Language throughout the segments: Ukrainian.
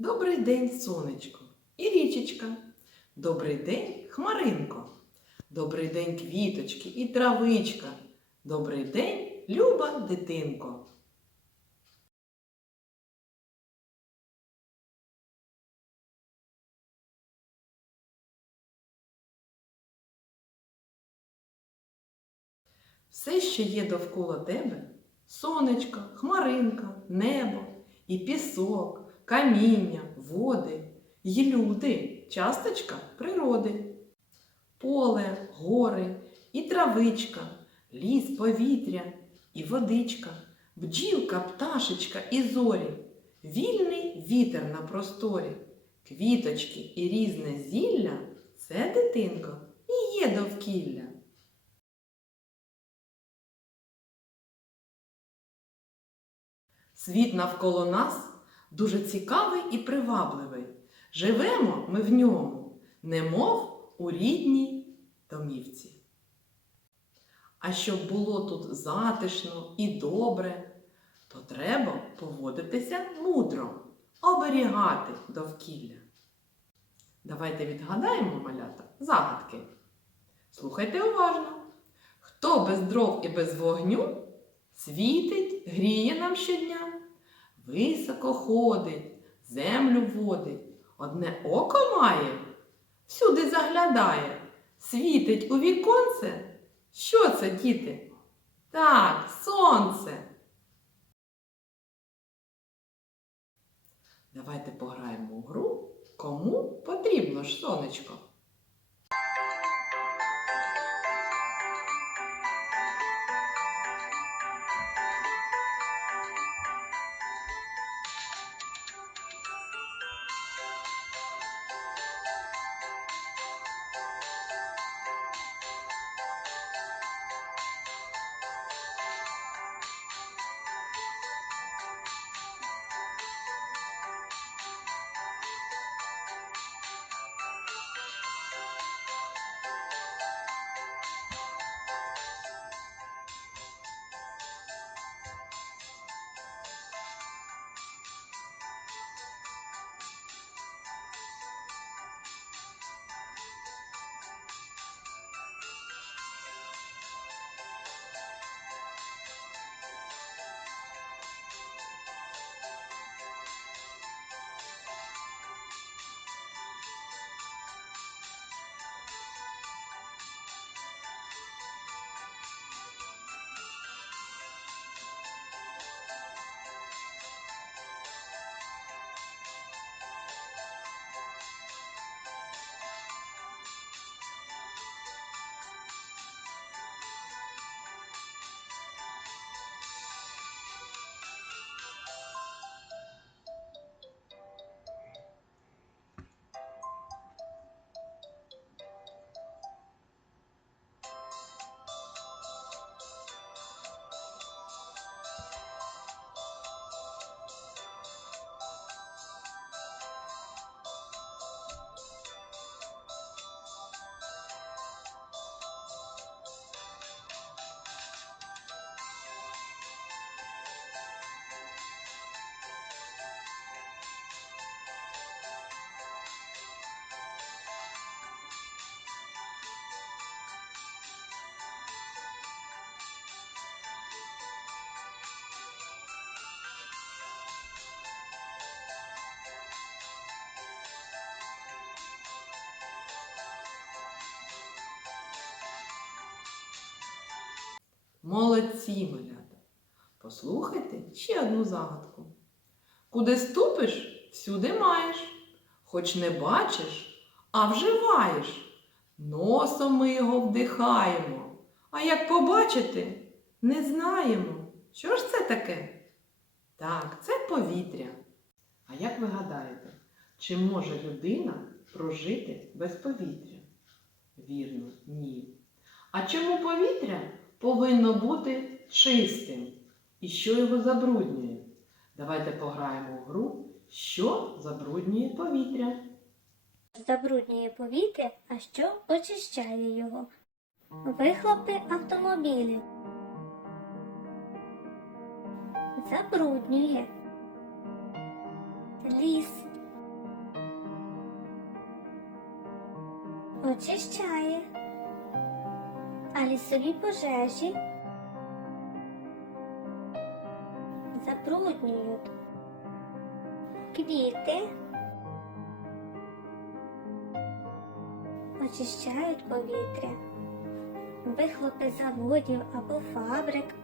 Добрий день, сонечко і річечка. Добрий день, хмаринко. Добрий день, квіточки і травичка. Добрий день, люба дитинко. Все, що є довкола тебе сонечко, хмаринка, небо, і пісок, каміння, води, й люди, часточка природи, поле, гори і травичка, ліс, повітря і водичка, бджілка, пташечка і зорі, вільний вітер на просторі, квіточки і різне зілля це дитинко і є довкілля. Світ навколо нас дуже цікавий і привабливий. Живемо ми в ньому, немов у рідній домівці. А щоб було тут затишно і добре, то треба поводитися мудро, оберігати довкілля. Давайте відгадаємо малята загадки. Слухайте уважно. Хто без дров і без вогню світить, гріє нам щодня, високо ходить, землю водить, одне око має, всюди заглядає, світить у віконце. Що це, діти? Так, сонце. Давайте пограємо у гру, кому потрібно ж сонечко. Молодці, малята! Послухайте ще одну загадку. Куди ступиш, всюди маєш, хоч не бачиш, а вживаєш. Носом ми його вдихаємо, а як побачити, не знаємо. Що ж це таке? Так, це повітря. А як ви гадаєте, чи може людина прожити без повітря? Вірно, ні. А чому повітря повинно бути чистим. І що його забруднює? Давайте пограємо в гру, що забруднює повітря. Забруднює повітря, а що очищає його. Вихлопи автомобілів. Забруднює. Ліс. Очищає а лісові пожежі? Забруднюють. Квіти, очищають повітря, вихлопи заводів або фабрик.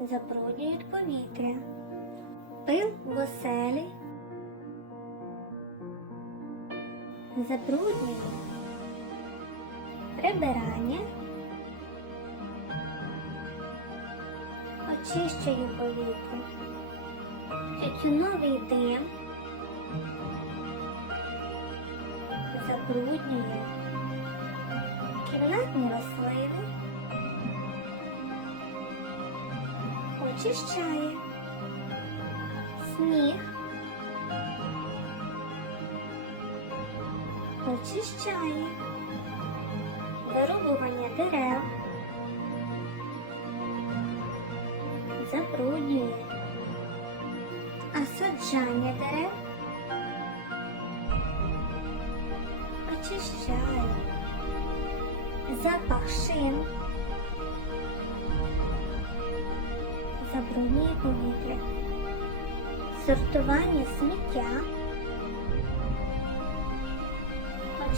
Забруднюють повітря, пил в оселі. Забруднює прибирання, очищує повітря, тютюновий дим. Забруднює кімнатні рослини, очищає сніг. очищає дерев, забруднює, а саджання дерев очищає. Запах шин, забруднює повітря, сортування сміття.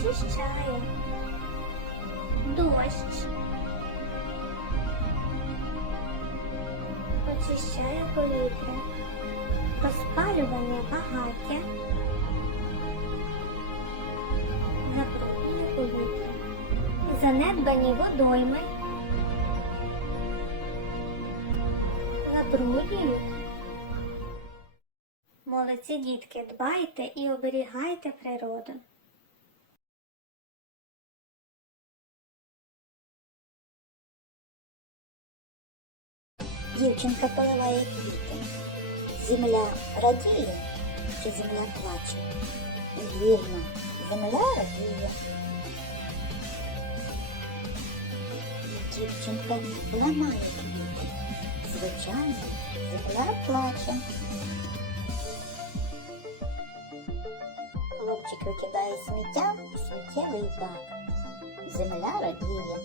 очищає дощ, очищає повітря, розпалювання багаття, забруднює повітря, занедбані водойми, забруднюють. Молодці дітки, дбайте і оберігайте природу. Дівчинка поливає квіти. Земля радіє чи земля плаче? Вірно, земля радіє. Дівчинка ламає квіти. Звичайно, земля плаче. Хлопчик викидає сміття у сміттєвий бак. Земля радіє.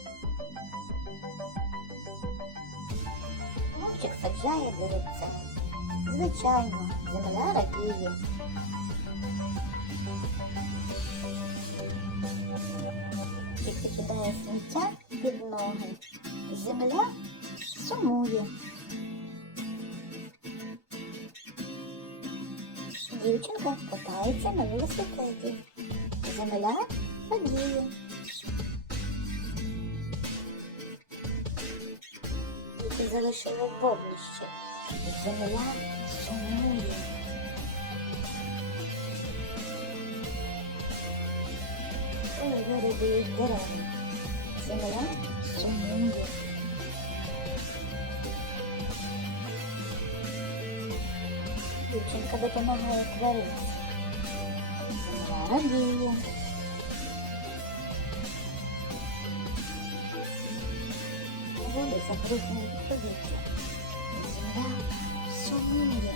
Саджає деревце. Звичайно, земля радіє. Хлопчик викидає сміття під ноги. Земля сумує. Дівчинка катається на велосипеді. Земля радіє. Діти залишили вогнище. Земля сумує. Ой, вирубують дерева. Земля сумує. Дівчинка допомагає тваринці. Радіє. Забруднюють повітря. Земля сумує.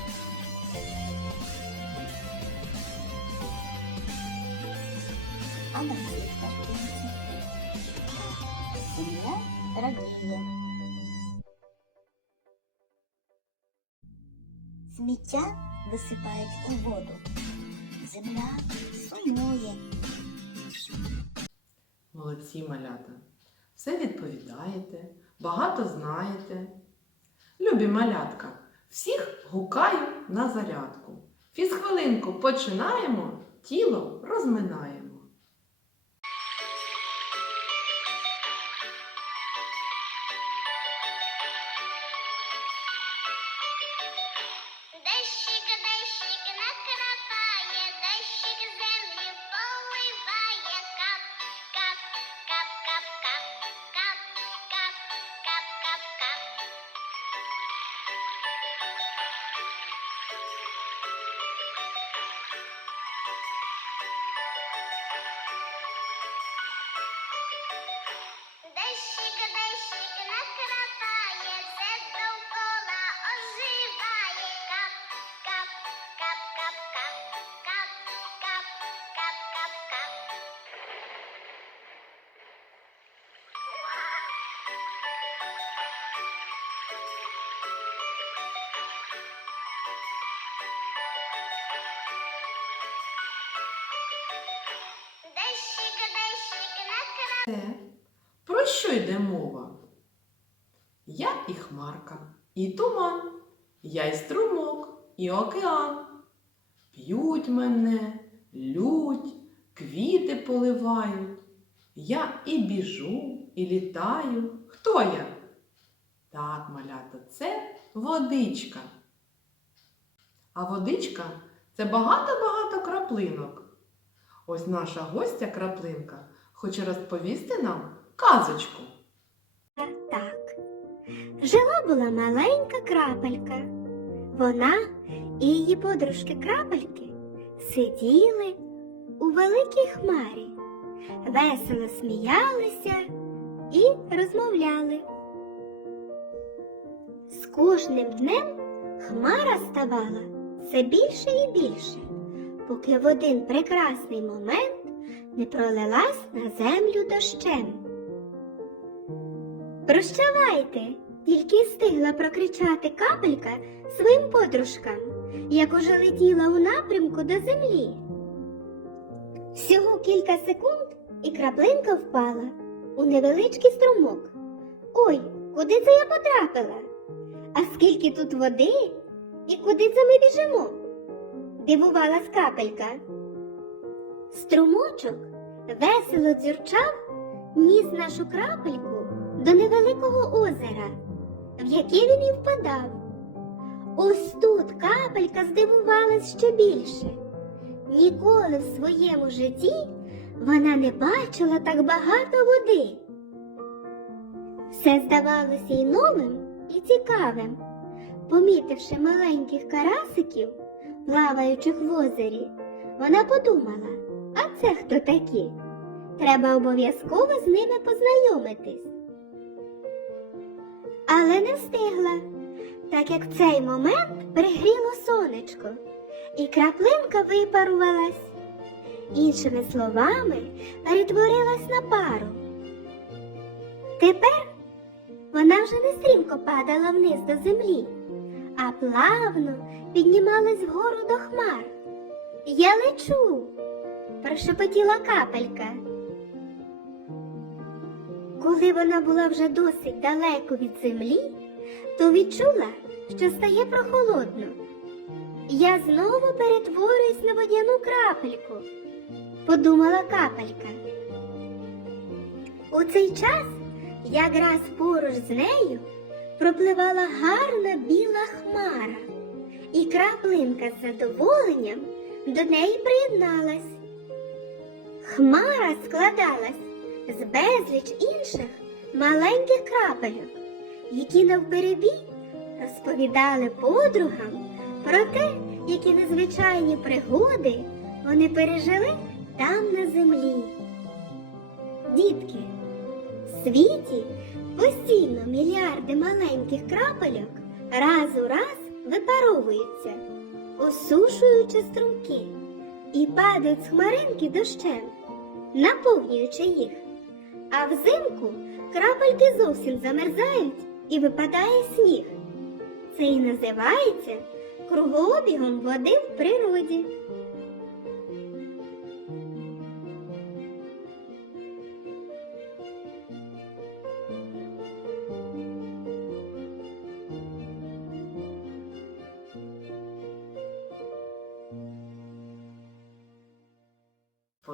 А на цій картинці земля радіє. Сміття висипають у воду. Земля сумує. Молодці малята. Все відповідаєте, багато знаєте. Любі малятка, всіх гукаю на зарядку. Фізхвилинку починаємо, тіло розминаємо. Е, Про що йде мова? Я і хмарка, і туман, я і струмок, і океан. П'ють мене, лють, квіти поливають. Я і біжу, і літаю. Хто я? Так, малята, це водичка. А водичка це багато-багато краплинок. Ось наша гостя краплинка хоче розповісти нам казочку. Так. Жила була маленька крапелька. Вона і її подружки крапельки сиділи у великій хмарі, весело сміялися і розмовляли. З кожним днем хмара ставала все більше і більше, поки в один прекрасний момент не пролилась на землю дощем. Прощавайте, тільки встигла прокричати капелька своїм подружкам, як уже летіла у напрямку до землі. Всього кілька секунд, і краплинка впала у невеличкий струмок. Ой, куди це я потрапила? А скільки тут води і куди це ми біжимо? Дивувалась капелька. Струмочок весело дзюрчав, ніс нашу крапельку до невеликого озера, в яке він і впадав. Ось тут капелька здивувалась ще більше. Ніколи в своєму житті вона не бачила так багато води. Все здавалося й новим, і цікавим. Помітивши маленьких карасиків, плаваючих в озері, вона подумала, а це хто такі? Треба обов'язково з ними познайомитись. Але не встигла, так як в цей момент пригріло сонечко, і краплинка випарувалась. Іншими словами, перетворилась на пару. Тепер вона вже не стрімко падала вниз до землі, а плавно піднімалась вгору до хмар. Я лечу, прошепотіла капелька. Коли вона була вже досить далеко від землі, то відчула, що стає прохолодно. Я знову перетворююсь на водяну крапельку, подумала капелька. У цей час якраз поруч з нею пропливала гарна біла хмара, і краплинка з задоволенням до неї приєдналась. Хмара складалась з безліч інших маленьких крапельок, які навперебій розповідали подругам про те, які незвичайні пригоди вони пережили там на землі. Дітки, в світі постійно мільярди маленьких крапельок раз у раз випаровуються, осушуючи струмки і падають з хмаринки дощем, наповнюючи їх. А взимку крапельки зовсім замерзають і випадає сніг. Це і називається кругообігом води в природі.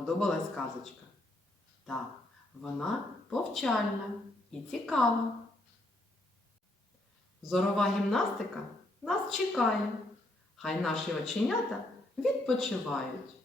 Подобалась казочка? Так, вона повчальна і цікава. Зорова гімнастика нас чекає. Хай наші оченята відпочивають.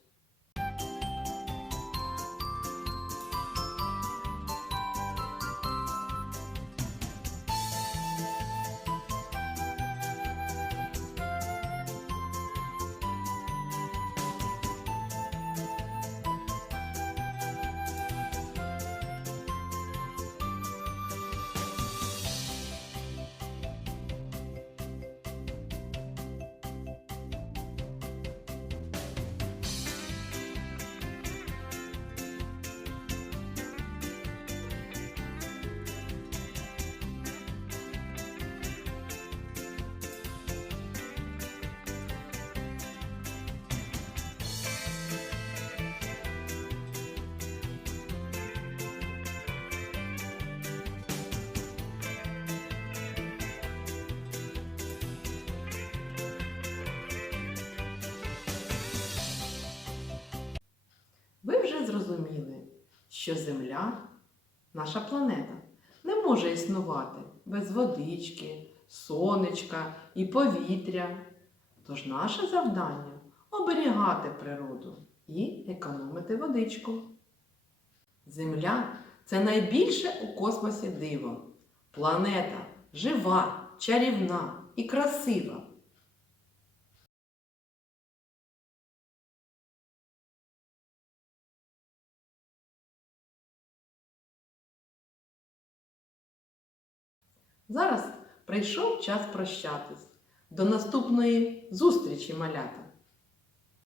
Що Земля, наша планета, не може існувати без водички, сонечка і повітря. Тож наше завдання оберігати природу і економити водичку. Земля це найбільше у космосі диво. Планета жива, чарівна і красива. Зараз прийшов час прощатись. До наступної зустрічі, малята!